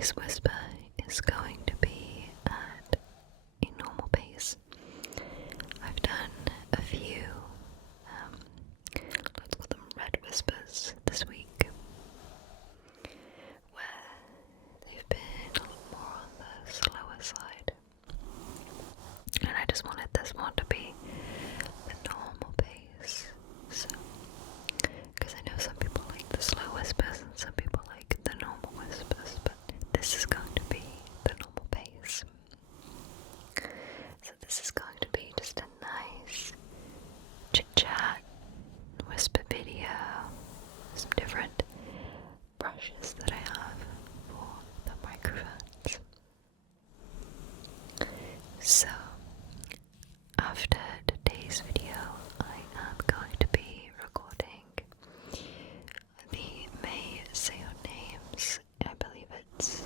today's whisper is going to be at a normal pace. I've done a few, let's call them red whispers this week, where they've been a lot more on the slower side. And I just wanted this one to be the normal pace. So, because I know some people like the slow whispers and some people like the normal whispers, but this is going to be the normal pace. So this is going to be just a nice chit-chat whisper video, some different brushes that I have for the microphones. So, after today's video, I am going to be recording the May Say Your Names. I believe it's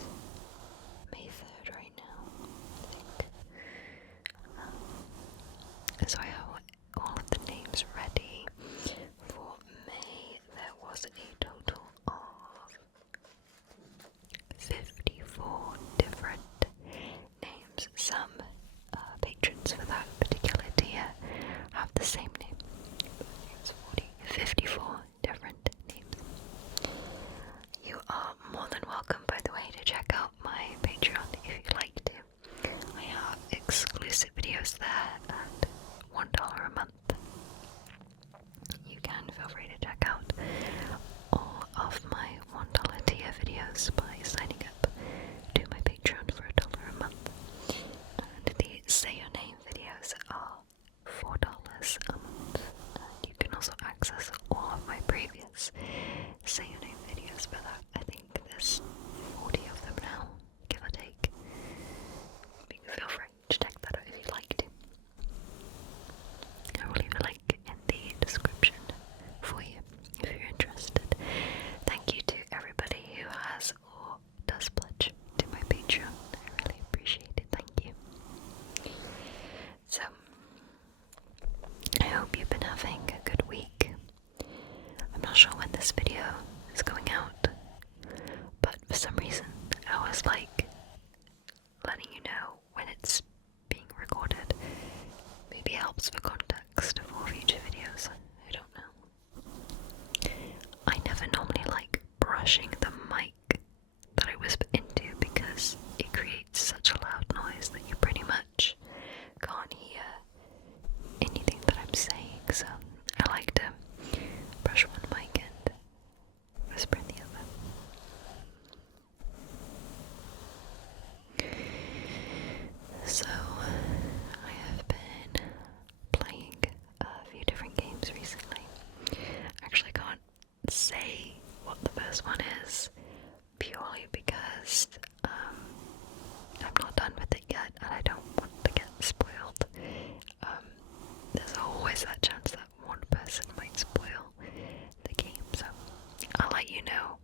May 3rd right now, I think. So I have all of the names ready. For May, there was a total of 54 different names. Some patrons for that particular tier have the same name. It's 54 different names. You are more than welcome, by the way, to check out my Patreon if you'd like to. I have exclusive videos there at $1 a month. You can feel free to check out all of my $1 tier videos by signing up to my Patreon for $1 a month. And the Say Your Name videos are $4 a month. And you can also access all of my previous Say Your Name videos for that. I think there's 40 of them now, give or take. You can feel free to check that out if you'd like to. I will leave a link in the description for you if you're interested. Thank you to everybody who has or does pledge to my Patreon. I really appreciate it. Thank you. So, I hope you've been having a good week. I'm not sure when this video is going out, but for some reason I always like letting you know when it's being recorded. Maybe it helps for context for future videos. I don't know. I never normally like brushing the mic that I whisper into because it creates such a loud noise that you pretty much can't hear anything that I'm saying. So I like to brush one mic and whisper in the other. So I have been playing a few different games recently. Actually, I can't say what the first one is purely because I'm not done with it yet and I don't want to get spoiled. There's always that chance that one person might spoil the game, so I'll let you know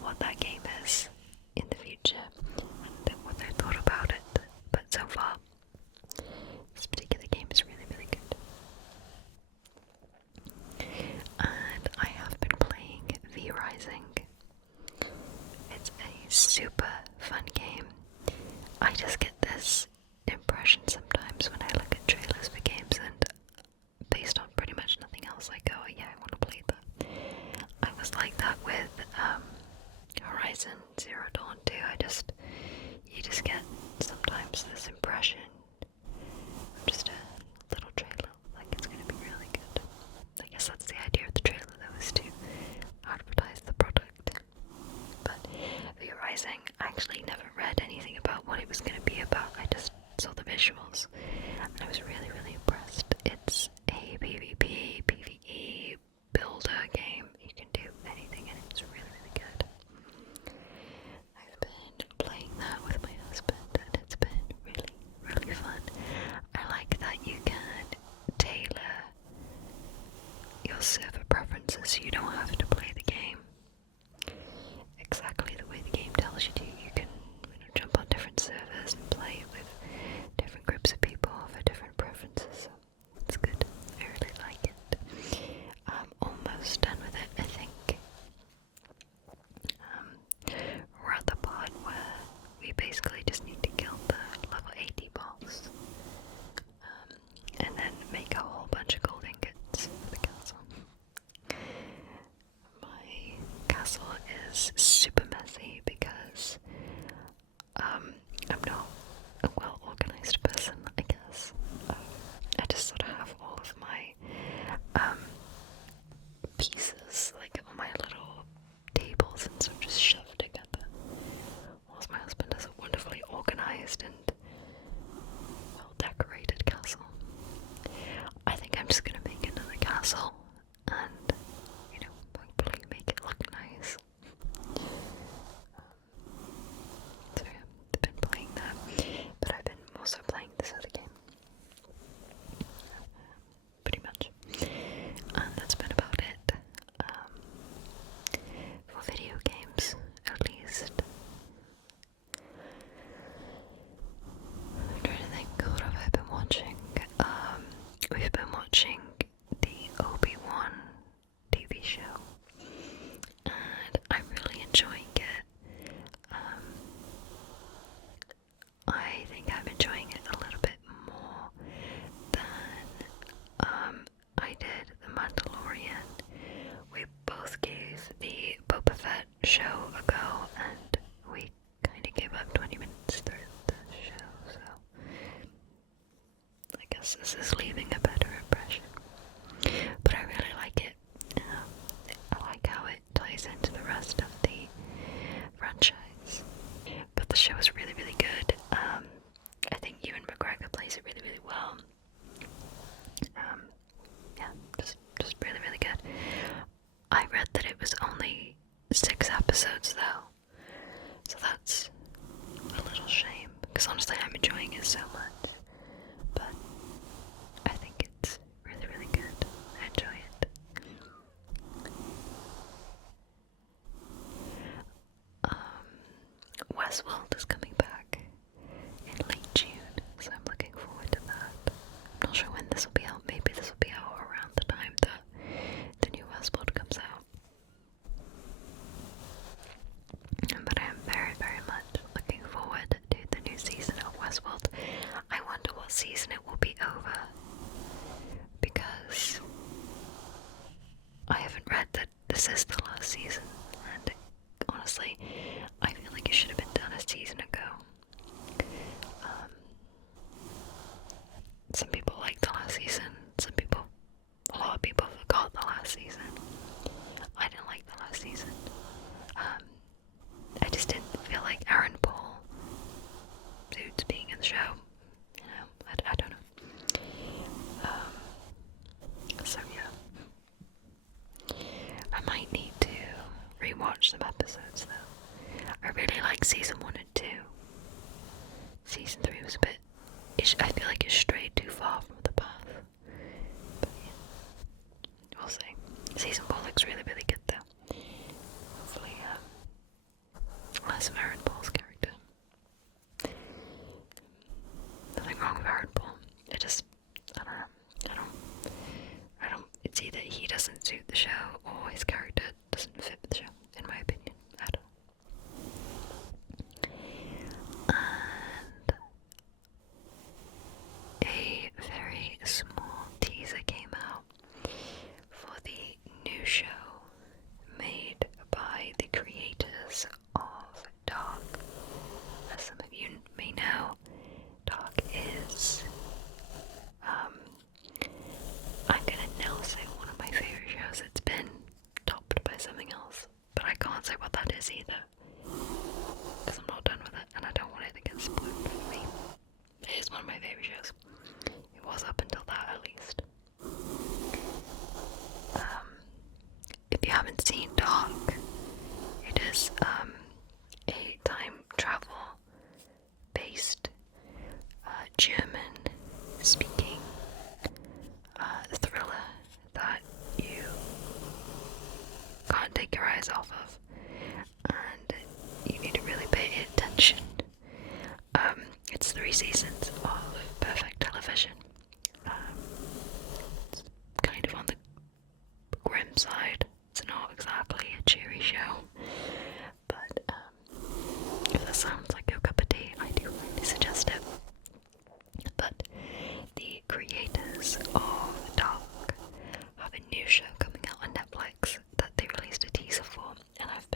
what that game is in the future and what I thought about it. But so far, this particular game is really, really good. And I have been playing V-Rising. It's a super fun game. I just get this impression sometimes when I look at trailers for games and based on pretty much nothing else I go, oh yeah, I want to play that. I was like that with Horizon Zero Dawn too. You just get sometimes this impression of just a little trailer, like it's going to be really good. I guess that's the idea of the trailer though, is to advertise the product. But V-Rising, I actually never read anything about what it was going to be about. I just saw the visuals and I was really, really impressed. It's a PvP, PvE builder game. You can do anything and it's really, really good. I've been playing that with my husband and it's been really, really fun. I like that you can tailor your server preferences so you don't have to play the game exactly the way the game tells you to. You can jump on different servers and play with different groups of people for different preferences. castle is super messy because I'm not a well organized person, I guess. I just sort of have all of my pieces like on my little tables and sort of just shoved together. Whilst my husband has a wonderfully organized and well decorated castle. I think I'm just gonna make another castle and, you know, hopefully make it look nice. So yeah, I've been playing that, but I've been also playing this other game. Pretty much. And that's been about it. For video games, at least. I'm trying to think, what have I been watching? We've been watching the Obi-Wan TV show, and I'm really enjoying it. I think I'm enjoying it a little bit more than I did The Mandalorian. We both gave the Boba Fett show a go, and we kind of gave up 20 minutes through the show, so I guess this is leaving a better impression. But I really like it. I like how it ties into the rest of the franchise. But the show is really, really good. I think Ewan McGregor plays it really, really well. Yeah, just really, really good. I read that it was only 6 episodes though, so that's a little shame, because honestly I'm enjoying it so much, but I think it's really, really good. I enjoy it. Westworld is coming back in late June, so I'm looking forward to that. I'm not sure when this will be out. Maybe this will be out around the time that the new Westworld comes out. But I am very, very much looking forward to the new season of Westworld. I wonder what season it will be over, because I haven't read that this is the last season, and honestly, I feel like it should have been done a season ago. Some people liked the last season, a lot of people forgot the last season. I didn't like the last season. I just didn't feel like Aaron Paul suits being in the show. You know, I don't know. So yeah. I might need to rewatch some episodes though. I really like season 1 and 2. Season 3 was a bit... I feel like it strayed too far from the path. But yeah, we'll see. Season 4 looks really, really good though. Hopefully, less of Aaron Paul's character. Nothing wrong with Aaron Paul. I don't, it's either he doesn't suit the show or his character doesn't fit the show, in my opinion. I don't know. And a very small teaser came out for the new show made by the creators of Dark. As some of you may know, Dark is, I'm gonna now say one of my favorite shows. It's been topped by something else, but I can't say what that is either, because I'm not done with it, and I don't want it to get spoiled for me. It is one of my favorite shows. It was up until that, at least. If you haven't seen Dark, it is a time travel based German speaking thriller that you can't take your eyes off of, and you need to really pay attention. It's 3 seasons of perfect television. It's kind of on the grim side. It's not exactly a cheery show, but if that sounds like your cup of tea, I do really suggest it. But the creators of Dark have a new show coming out on Netflix that they released a teaser for, and I've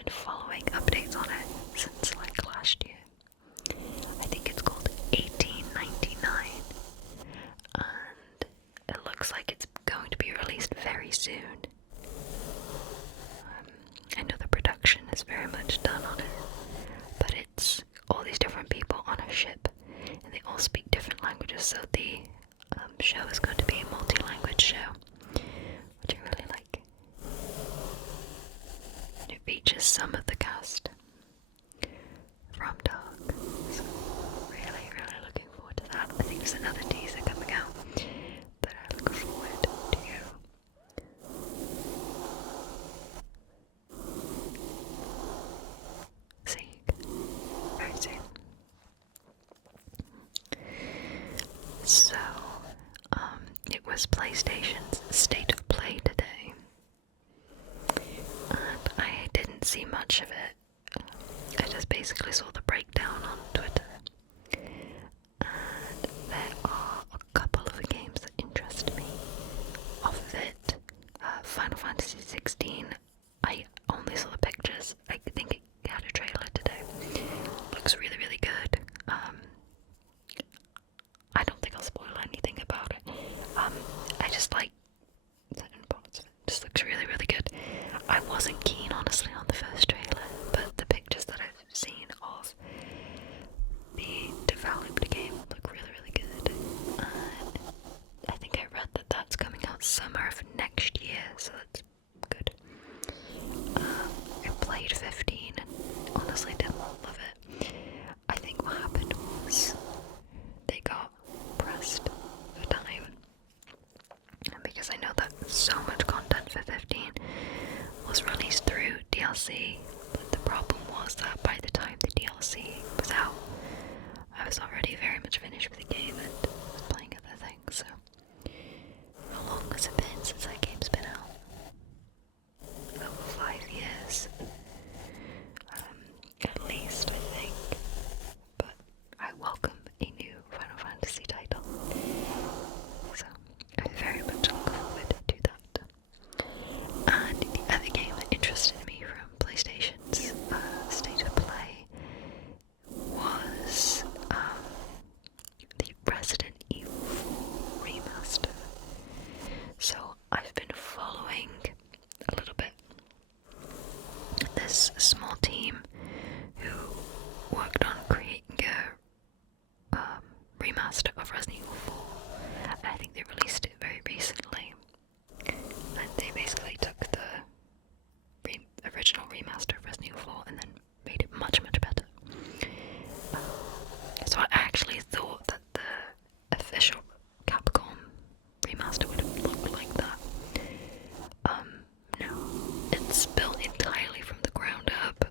some of the cast from Dark. So really, really looking forward to that. I think there's another teaser coming out that I look forward to. Seeing very soon. So, it was PlayStation's State of Play today, and I didn't see much of it. I just basically saw the breakdown on Twitter, and there are a couple of games that interest me off of it. Final Fantasy 16, I only saw the pictures. I think it had a trailer today. Looks really, really good. I don't think I'll spoil anything about it. I just like certain parts of it. Just looks really, really good. I wasn't keen, honestly, on the first trailer, but the pictures that I've seen of the developed game look really, really good. I think I read that that's coming out summer of next year, so that's good. I played 15 and honestly didn't love it. I think what happened was they got pressed for time, and because I know that so much content for 15 was released through DLC, but the problem was that by the time the DLC was out, I was already very much finished with the game and was playing other things. So how long has it been since that game's been out? Over 5 years, at least, I think. But I welcome a new Final Fantasy title, so I very much look forward to that. And the other game that interested me from PlayStation's State of Play was the Resident Evil 4 remaster. So I've been following a little bit this small team who worked on creating a remaster of Resident Evil 4. I think they released it very recently, and they basically took the original remaster of Resident Evil 4 and then made it much, much better. So I actually thought that the official Capcom remaster would have looked like that. No, it's built entirely from the ground up.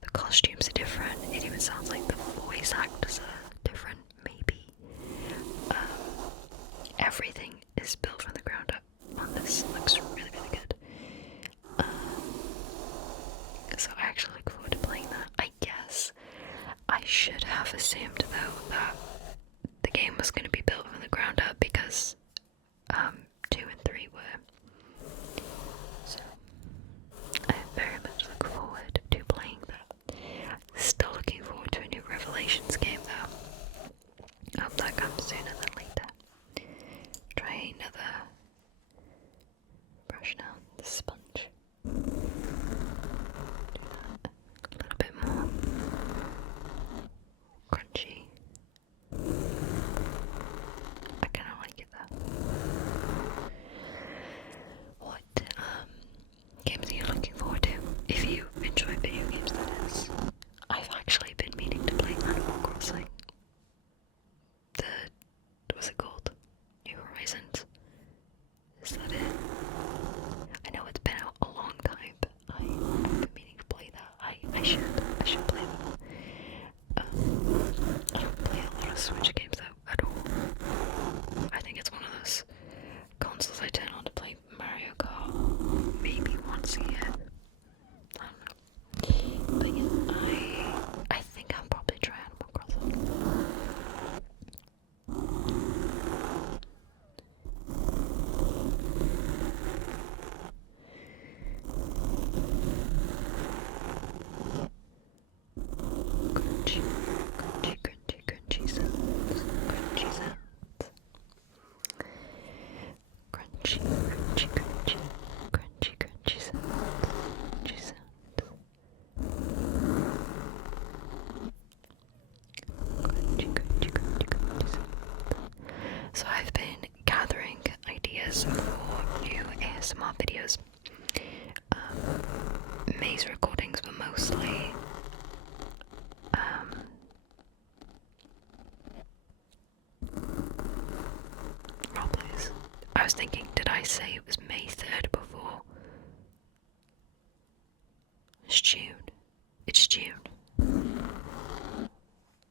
The costumes are different. It even sounds like the voice actors are different, maybe. Everything is built from the ground up on this. It looks really, really good. So I actually look forward to playing that. I guess I should have assumed, though, that the game was going to be built from the ground up because 2 and 3 were. So I very much look forward to playing that. Still looking forward to a new Revelations game, though. Hope that comes sooner than later. Try another brush down the sponge. A little bit more crunchy. these recordings were mostly roleplays. I was thinking, did I say it was May 3rd before? It's June. It's June.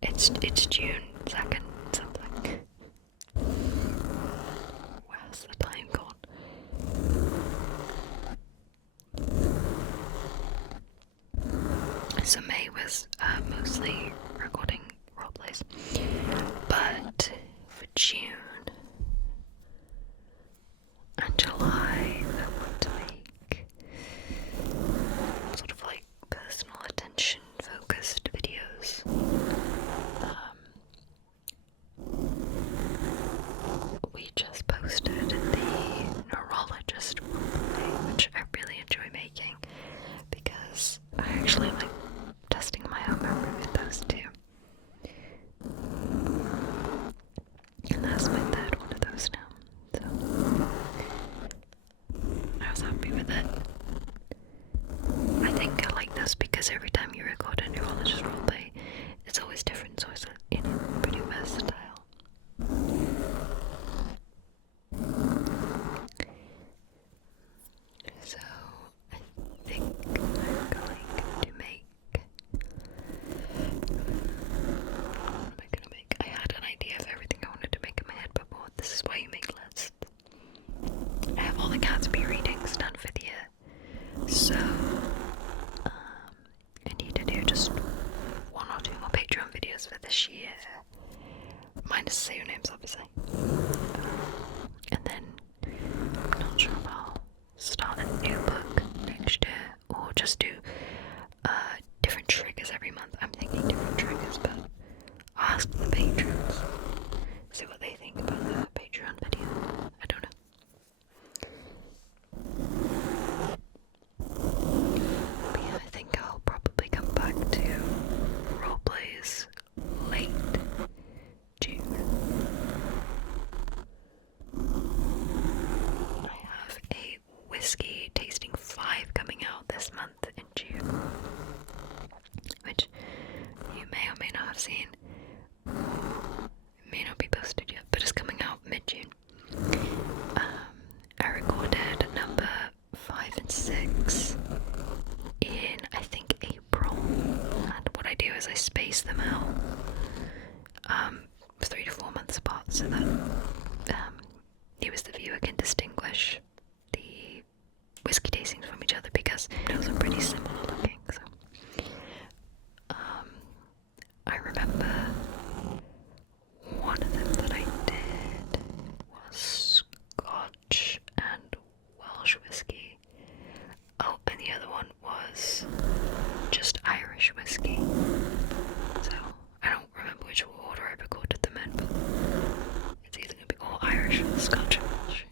It's June 2nd, something. Where's the time gone? So May was mostly recording roleplays, but for June and July I want to make sort of like personal attention focused videos. We just posted the neurologist roleplay, which I really enjoy making because I actually like testing my own memory with those two. And that's my third one of those now. So I was happy with it. I think I like this because every time you record a neurologist roleplay, it's always different, so it's pretty versatile. So I think I'm going to make. What am I gonna make? I had an idea of everything I wanted to make in my head before. This is why you make lists. I have all the Gatsby readings done for the year, so I need to do just 1 or 2 more Patreon videos for this year, minus say your names obviously, and then I'm not sure if I'll start a new book next year or just do different triggers every month. I'm thinking different triggers, but I'll ask the patrons, see what they think about the Patreon video. I don't know. But yeah, I think I'll probably come back to roleplays late June. I have a whiskey tasting 5 coming out this month in June, which you may or may not have seen. It may not be posted yet, but it's coming out mid-June. I recorded number 5 and 6 in, I think, April, and what I do is I space them out 3 to 4 months apart so that you as the viewer can distinguish the whiskey tastings from each other, because those are pretty similar looking. So I remember one of them that I did was Scotch and Welsh whiskey. Oh, and the other one was just Irish whiskey. So I don't remember which order I recorded them in, but it's either going to be all Irish or Scotch and Welsh.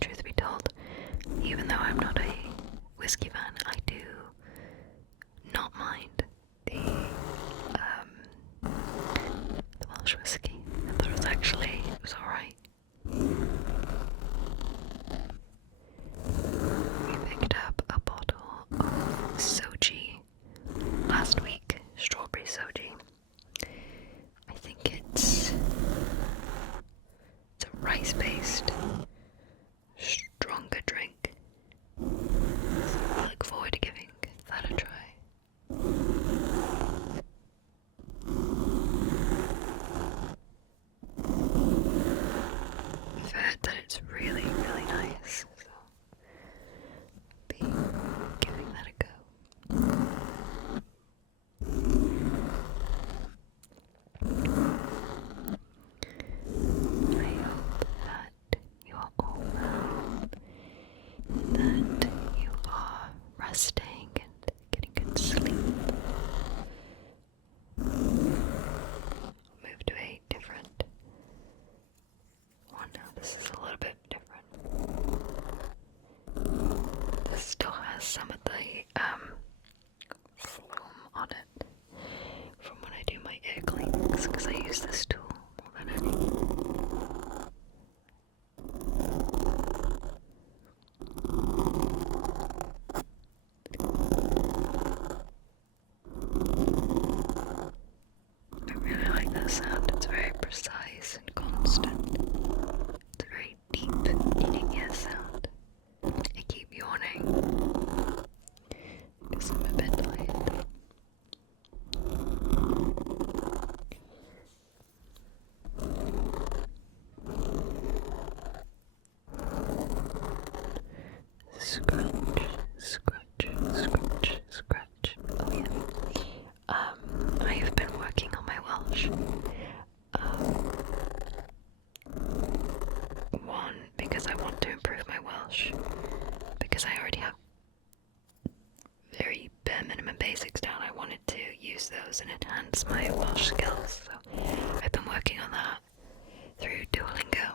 Truth be told, even though I'm not a whiskey fan, I do not mind the Welsh whiskey. I thought it was alright. We picked up a bottle of soji last week, strawberry soji. I think it's a rice-based stronger drink. So I look forward to giving that a try. I've heard that it's really, really nice, so I'll be giving that a go. I hope that you are all well, that you are resting and getting good sleep. I'll move to a different one now. This is a little bit different. This still has some of the foam on it from when I do my ear cleanings, because I use this tool more than any. Welsh because I already have very bare minimum basics down. I wanted to use those and enhance my Welsh skills, so I've been working on that through Duolingo.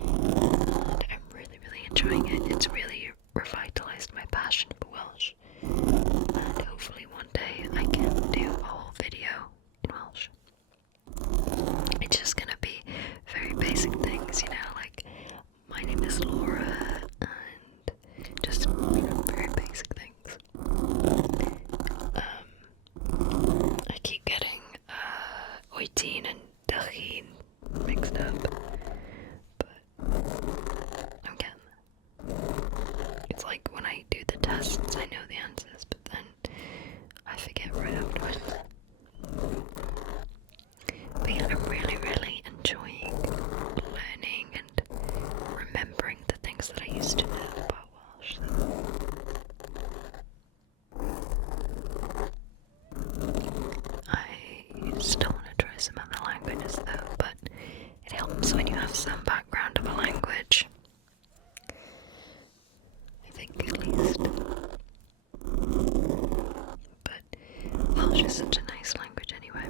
And I'm really, really enjoying it. It's really revitalized my passion for Welsh. And hopefully one day I can do a whole video in Welsh. It's just gonna be very basic things, you know, like my name is Laura, and just, you know, very basic things. I keep getting oitin and dachin mixed up, but I'm getting there. It's like when I do the tests, I know the answers, but then I forget right afterwards. But yeah, I'm really, really enjoying learning and remembering the things that I used to know about Welsh. I still want to try some other languages though, but it helps when you have some background of a language. I think at least. But Welsh is such a nice language anyway.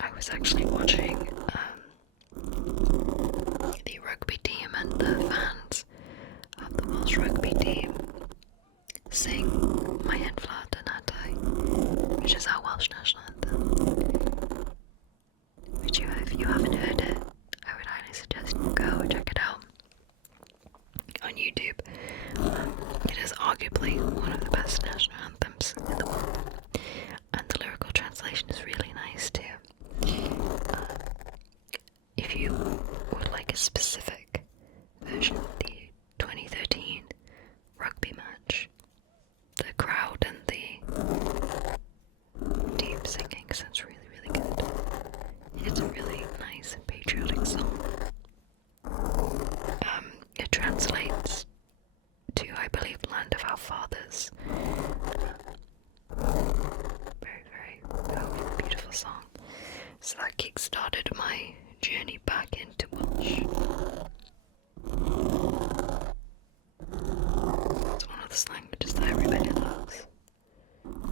I was actually watching the rugby team and the fans of the Welsh rugby team sing My Hen Flat and Adai, which is our Welsh national anthem. Which if you haven't heard it, I would highly suggest you go check it out on YouTube. It is arguably one of the best national anthems in the world, and the lyrical translation is really nice too. If you would like a specific version of the 2013 rugby match, the crowd and the team singing sounds really, really good. It's a really nice and patriotic song. It translates to, I believe, Land of Our Fathers. Very, very powerful, beautiful song. So that kick-started my journey back into Welsh. It's one of those languages that everybody loves.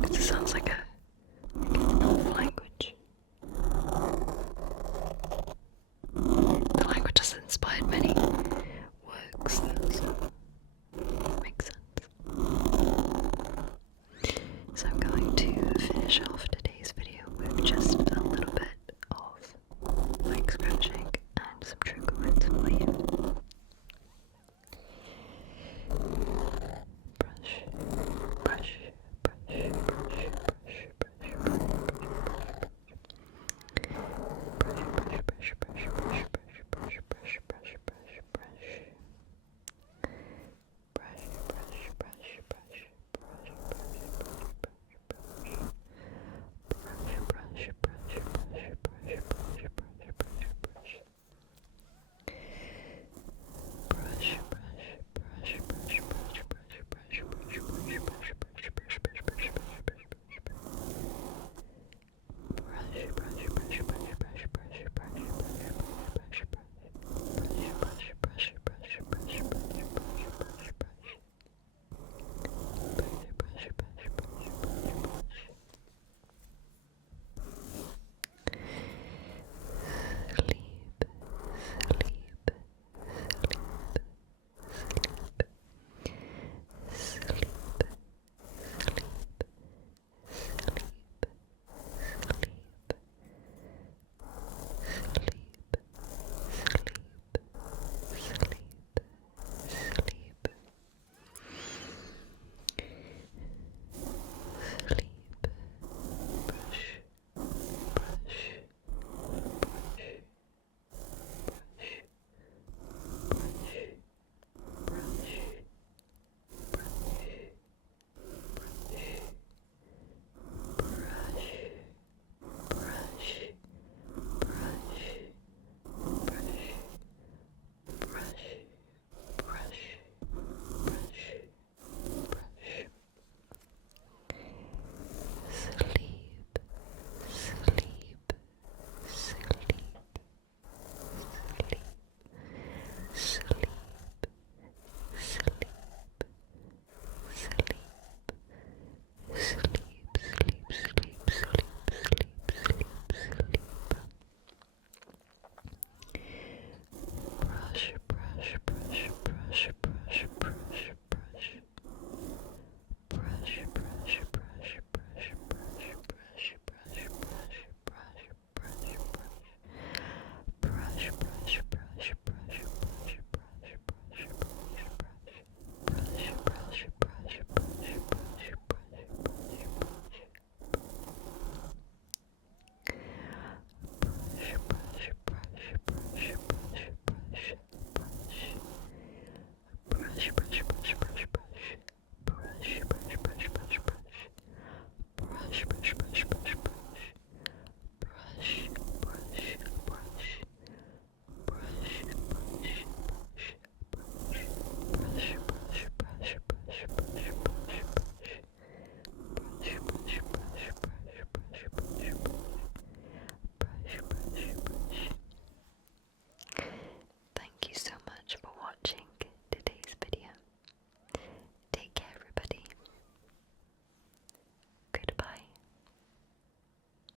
Because it sounds like an elf language. The language has inspired many works though, so